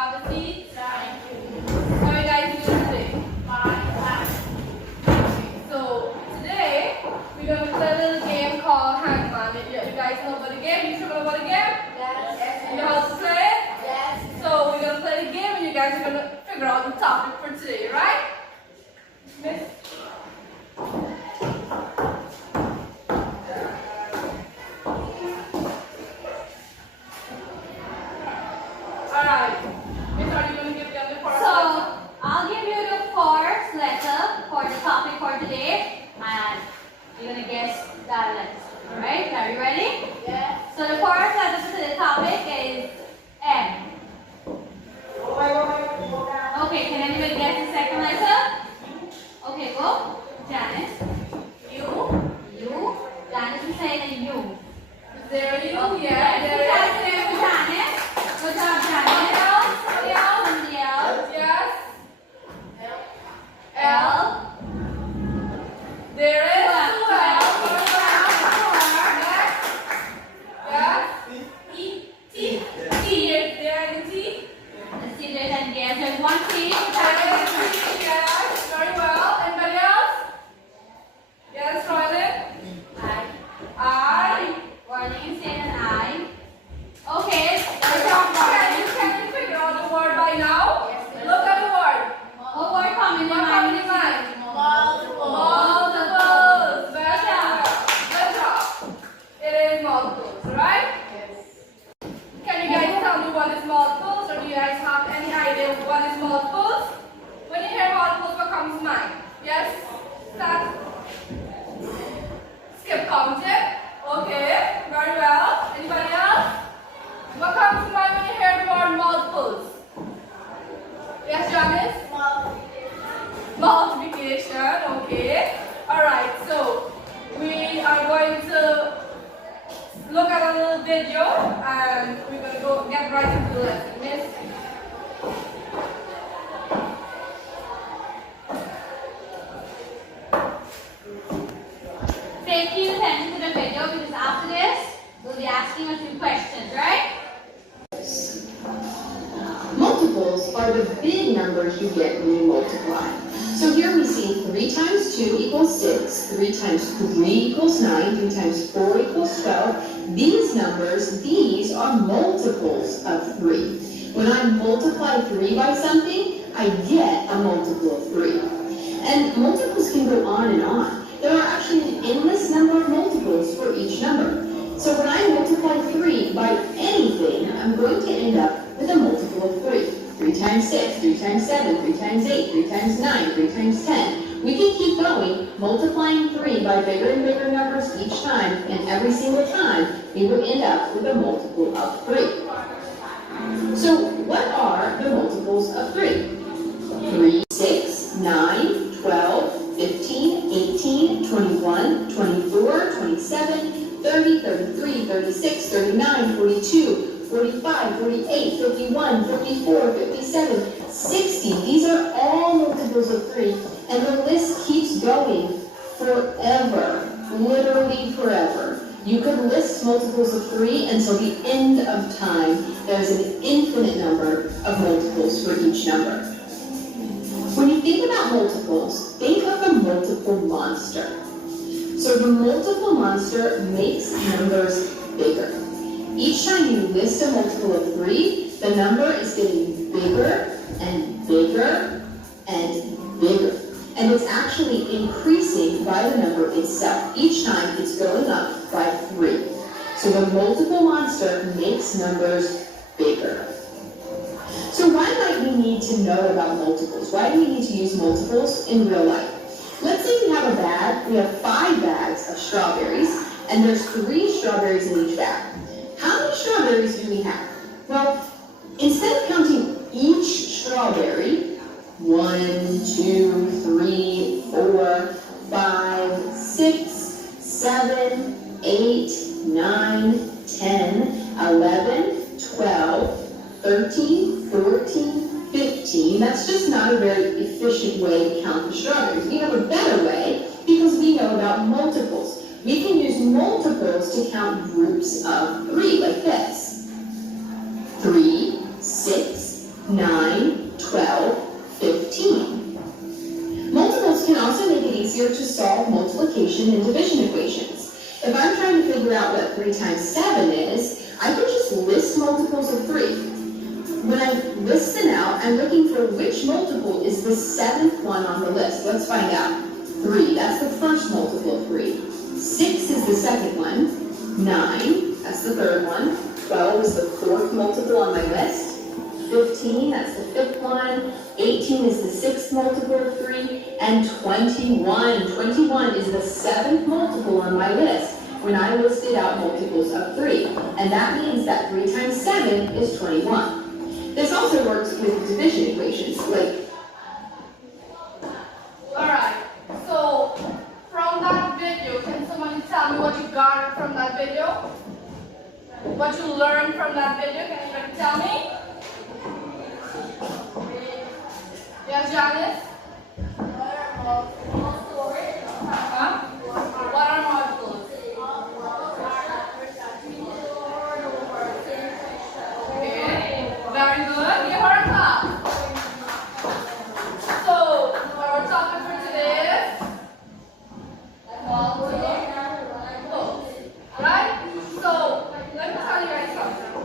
Have a seat. Alright guys, we're doing today. So today we're going to play a little game called Hangman. You guys know about the game? You sure know about the game? Yes. You know how to play it? Yes. So we're going to play the game and you guys are going to figure out the topic for today, right? Miss? Alright. Miss, are you going to give them the first So, I'll give you the first letter for the topic for today, and you're going to guess that letter. Alright, are you ready? Yes. So, the first letter for the topic is M. Okay, can anybody guess the second letter? Okay, go. Janice. U. Janice is saying a U. Is there a U? Okay. Yeah, there is. Janice. Good job, Janice. Somebody else. Yes. L. There is two L's. Yes. E. T. T. There is a T. Let's see if there's any answer. There's one T. There is a T. Yes. Very well. Anybody else? Yes, Roland. I. Warning is saying an I. Okay. Good job, Can you figure out the word by now? Yes. Look at the word. What word coming in What mind? coming in mind? Multiple. Multiples. Good job. Good job. It is multiples, right? Yes. Can you guys tell me what is multiples, or do you guys have any idea of what is multiples? When you hear multiples, what comes to mind? Yes? Start. Skip counting. Okay, very well. Anybody else? What comes to mind when you hear the word multiples? Yes, Janice? Multiplication, okay. Alright, so we are going to look at a little video and we're going to go get right into the lesson. Miss? Pay attention to the video because after this, we'll be asking a few questions, right? Multiples are the big numbers you get when you multiply. So here we see 3 times 2 equals 6, 3 times 3 equals 9, 3 times 4 equals 12. These numbers, these are multiples of 3. When I multiply 3 by something, I get a multiple of 3. And multiples can go on and on. There are actually an endless number of multiples for each number. So when I multiply 3 by anything, I'm going to end up with a multiple of 3. 3 times 6, 3 times 7, 3 times 8, 3 times 9, 3 times 10. We can keep going, multiplying 3 by bigger and bigger numbers each time, and every single time, we will end up with a multiple of 3. So what are the multiples of 3? 3, 6, 9, 12, 15, 18, 21, 24, 27, 30, 33, 36, 39, 42, 45, 48, 51, 54, 57, 60. These are all multiples of 3, and the list keeps going forever, literally forever. You could list multiples of 3 until the end of time. There's an infinite number of multiples for each number. When you think about multiples, think of the multiple monster. So the multiple monster makes numbers bigger. Each time you list a multiple of 3, the number is getting bigger and bigger and bigger. And it's actually increasing by the number itself. Each time it's going up by 3. So the multiple monster makes numbers bigger. So why might we need to know about multiples? Why do we need to use multiples in real life? Let's say we have a bag, we have 5 bags of strawberries, and there's 3 strawberries in each bag. How many strawberries do we have? Well, instead of counting each strawberry, 1, 2, 3, 4, 5, 6, 7, 8, 9, 10, 11, 12, 13, 14, 15. That's just not a very efficient way to count the strawberries. We have a better way because we know about multiples. We can use multiples to count groups of 3 like this. 3, 6, 9, 12, 15. Multiples can also make it easier to solve multiplication and division equations. If I'm trying to figure out what 3 times 7 is, I can just list multiples of 3. When I list them out, I'm looking for which multiple is the 7th one on the list. Let's find out. 3, that's the first multiple of 3. 6 is the second one. 9, that's the third one. 12 is the fourth multiple on my list. 15, that's the fifth one. 18 is the sixth multiple of 3. And 21. 21 is the 7th multiple on my list when I listed out multiples of 3. And that means that 3 times 7 is 21. This also works with division equations, like... Alright, so from that video, can someone tell me what you got from that video? What you learned from that video? Can anybody tell me? Yes, Janice? Huh? What are multiples? Okay, very good. Give her a clap. So, our topic for today is multiples. Right? So, let me tell you guys something.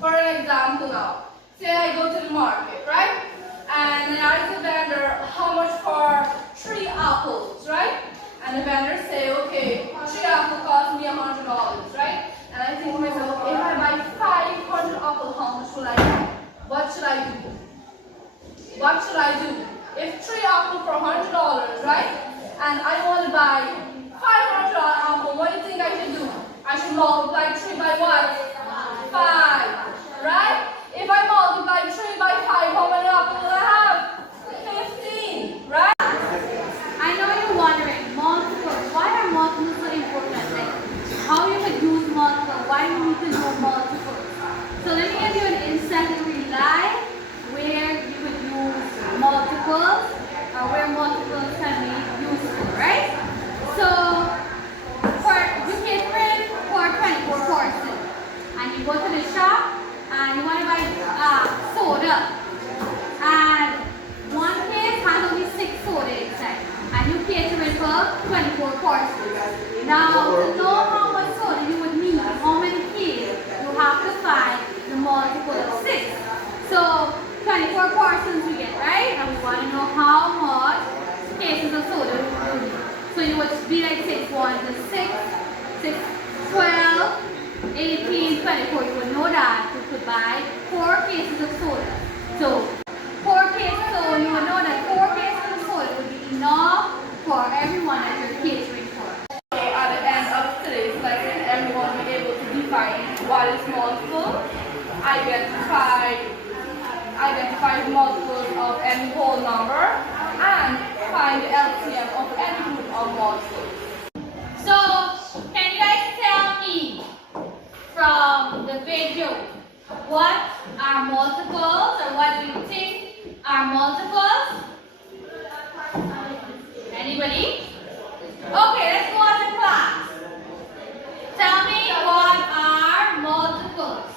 For an example now, say I go to the market, right? And I ask the vendor how much for 3 apples, right? And the vendor say, okay, 3 apples cost me $100, right? And I think to myself, okay, if I buy 500 apples, how much will I buy? What should I do? What should I do? If 3 apples for $100, right? And I want to buy 500 apples, what do you think I should do? I should multiply 3 by what? 5, right? If I multiply 3 by 5, how many apples will I have? 15, right? I know you're wondering, multiples, why are multiples so important? Like, how you could use multiples, why do you need to know multiples? So let me give you an instance in real life where you could use multiples, or where multiples can be useful, right? So, you can print for 24 courses, and you go to the shop, and you want to buy soda, and one case has only 6 soda inside, and you cater it for 24 courses. Now, to know how much soda you would need, how many cases, you have to find the multiple of 6. So, 24 portions we get, right? And we want to know how much cases of soda you need. So you would be like 6, 1 to 6, 6, 12, 18, 24. You would know that you could buy 4 cases of soda. So 4 cases, so you would know that 4 cases of soda would be enough for everyone that you're catering for. Okay, at the end of today's lesson, everyone will be able to define what is multiple, identify multiples of any whole number, and find the LCM of any group of multiples. So, can you guys tell me from the video what are multiples, or what do you think are multiples? Anybody? Okay, let's go on to class. Tell me what are multiples.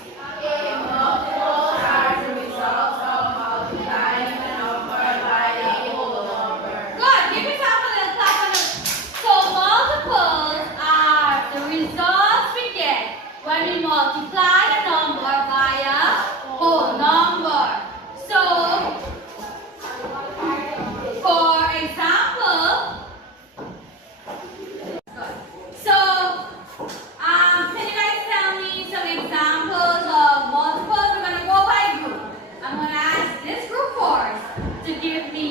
Multiples are the result of multiplying a number by a whole number. Good. Give yourself a little clap on the. So multiples are the results we get when we multiply a number by a whole number. So, for example, can you guys tell me some examples of multiples? We're going to go by group. I'm going to ask this group first to give me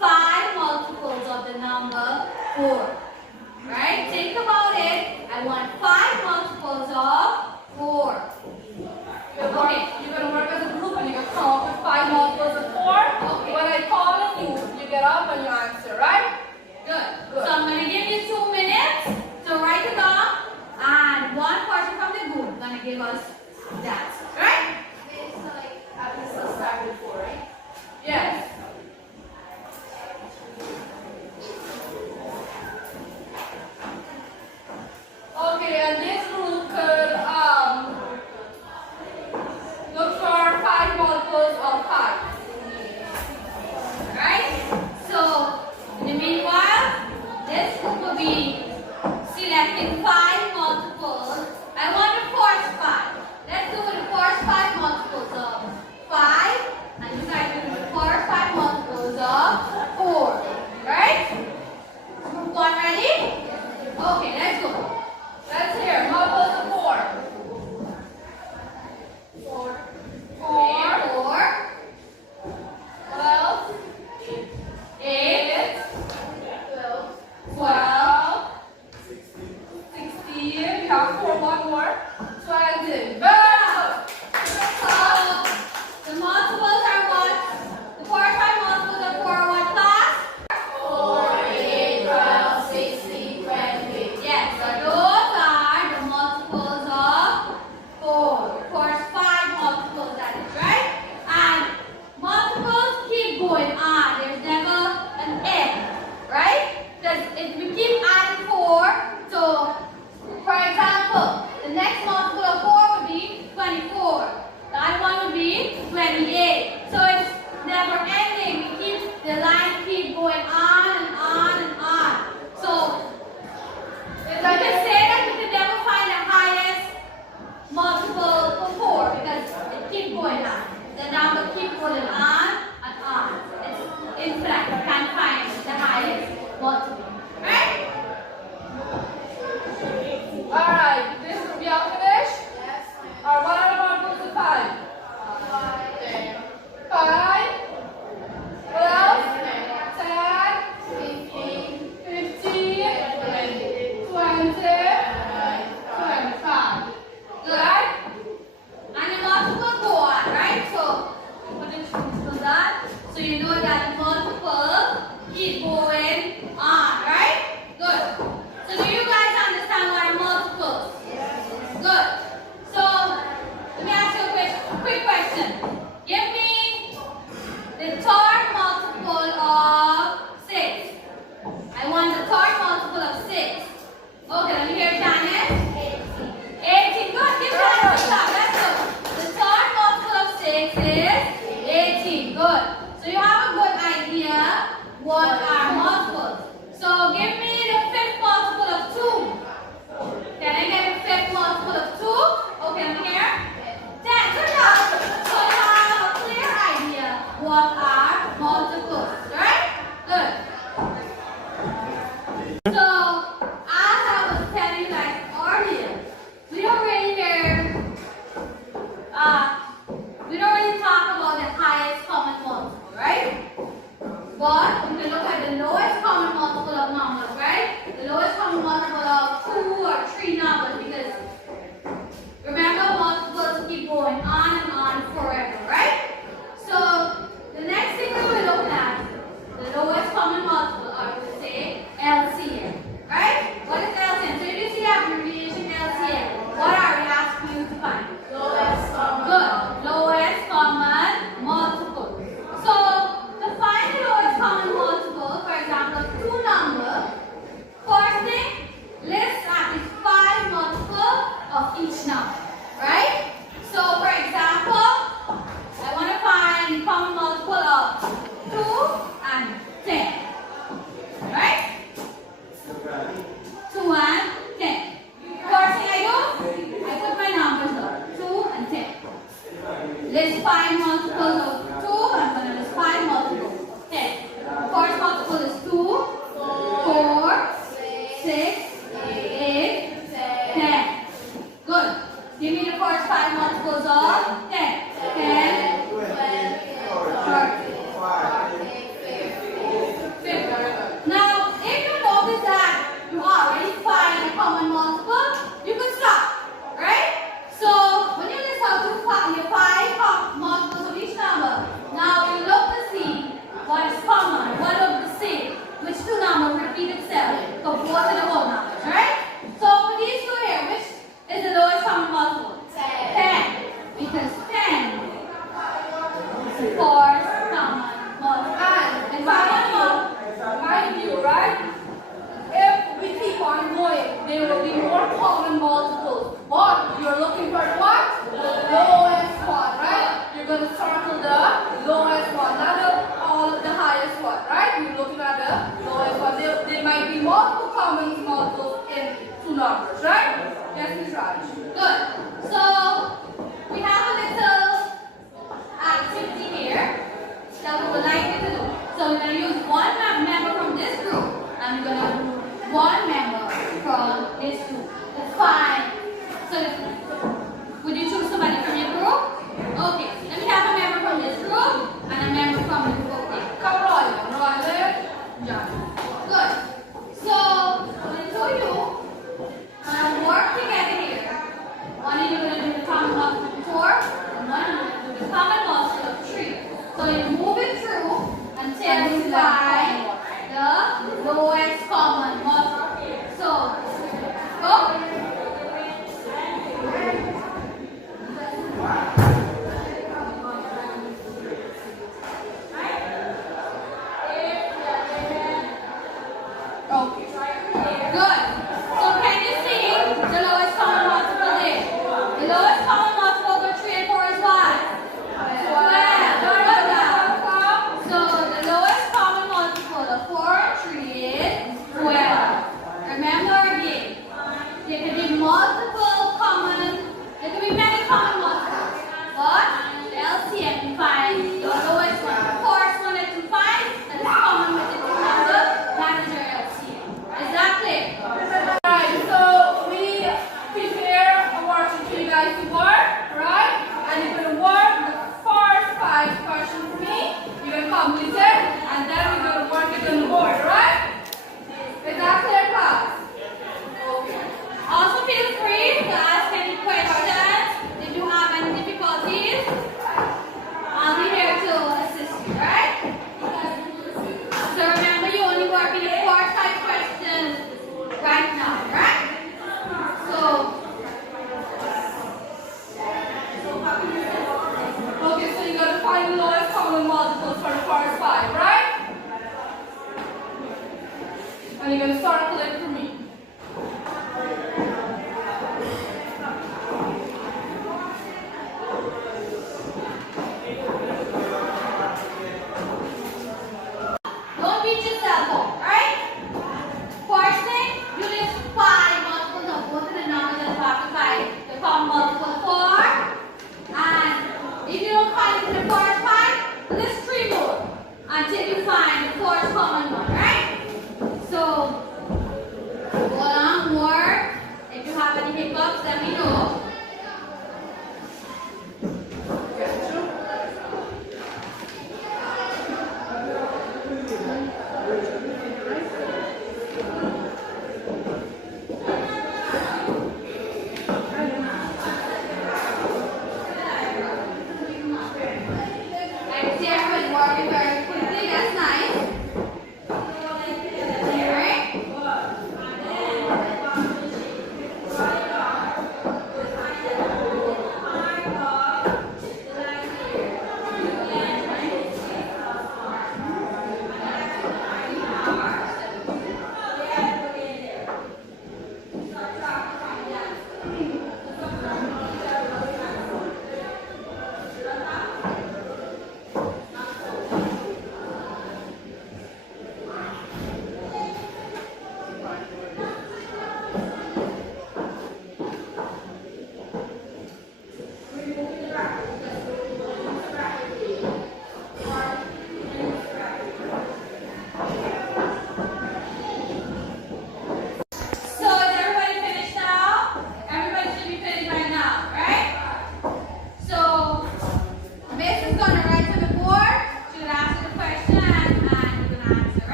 5 multiples of the number 4. Right? Think about it. I want 5 multiples of 4. You're going to work as a group and you're going to come up with 5 multiples of 4. Okay. When I call on you, you get up and you answer, right? Good. So I'm going to give you 2 minutes to write it down, and one person from the group is going to give us that. Right? Yes. Okay, and this group could look for 5 multiples of Okay, let's go. Let's hear. Multiples of 4. 4. 4, 12. 8, 12. 16. We have 4. One more. 20. Go! So the multiples are what? The 4 and 5 multiples are 4 what class? 4, 8, 12, 16, 20. Yes, so those are the multiples of 4. Of course, 5 multiples, that is right. And multiples keep going on. There's never an end, right? Because if we keep adding 4, so for example, the next multiple of 4 would be 24. The other one would be 28. So it's never ending. We keep the line keep going on and on and on. So we can say that we can never find the highest multiple for 4 because it keeps going on. The number keeps going on and on. It's infinite. We can't find the highest multiple. Right? Alright, this we are finished? Yes. Alright, what are the multiples of 5? 5. What else? 10. 15. 20. 25. Good. And the multiple go on, right? So put it to that. So you know that multiple keep going on, right? Good. So do you guys understand what are multiples? Good. So let me ask you a quick question. Give me the third multiple of 6. I want the third multiple of 6. Okay, let me hear Janice. 18. Good. Give Janice a clap. Let's go. The third multiple of 6 is 18. Good. So you have a good idea what are multiples. So give me the fifth multiple of 2. Can I get the fifth multiple of 2? Okay, let me hear. 10. Good job. So you have a clear idea what are multiples, right? Good. So, as I was telling you guys earlier, we don't really talk about the highest common multiple, right? But we can look at the lowest common multiple of numbers, right? The lowest common multiple of 2 or 3 numbers, because remember multiples keep going on and on forever, right? So, the next thing we will look at, the lowest common multiple, or we will say LCM, right? What is LCM? So if you see abbreviation LCM, what are we asking you to find? Lowest common. Good. Lowest common multiple. So to find the lowest common multiple, for example, 2 numbers, first thing, list at least 5 multiples of each number, right? So for example, I want to find the common multiple of 2 and 10, right? 2 and 10. First thing I do, I put my numbers up, 2 and 10. List 5 multiples of 2, I'm going to list 5 multiples of 10. First multiple is 2, 4, 6, 8, 10. Good. Give me the first 5 multiples of 10. 10, 30, 50. Now, if you notice that you already find a common multiple, you can stop, right? So, when you list out your 5 multiples of each number, now you look to see what is common, what looks the same, which 2 numbers repeat itself for both of the whole numbers, right? So, for these 2 here, which is the lowest common multiple? 10. Because 10 is the fourth common multiple. And mind you, right? If we keep on going, there will be more common multiples. But you're looking for what? The lowest one, right? You're going to circle the lowest one, not the highest one, right? You're looking at the lowest one. There might be multiple common multiples in 2 numbers, right? Yes, Ms. Raj. Good. So, we have a little activity here. So you move it through until you find the lowest common multiple. So go. Okay. Good. So can you see the lowest common multiple there? The lowest common multiple of 3 and 4 is what? 12. So the lowest common multiple of 4 and 3 is 12. Remember again, there can be multiple common, there can be many common multiples, but the LCM can find the lowest one. The first one that you find that is common with the two numbers, that is your LCM. Is that clear? Alright, so we prepare a worksheet for you guys to work, right? And you're going to work the first 5 questions for me. You're going to complete it, and then we're going to work it on the board, right? Is that clear, class? Okay. Also feel free to ask any questions if you have any difficulties. I'll be here to assist you, right? So remember, you only work in the 4 type questions right now, right? So Okay, so you're going to find the lowest common multiples for the first 5, right? And you're going to circle it for me. don't beat yourself up, right? First thing, you list 5 multiples of both of the numbers at the back of 5. The common multiple 4. And if you don't find it in the first 5, list 3 more until you find the first common one, right? So go along, work. If you have any hiccups, let me know. I can see everyone working very quickly. That's nice. Alright?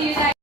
See you guys.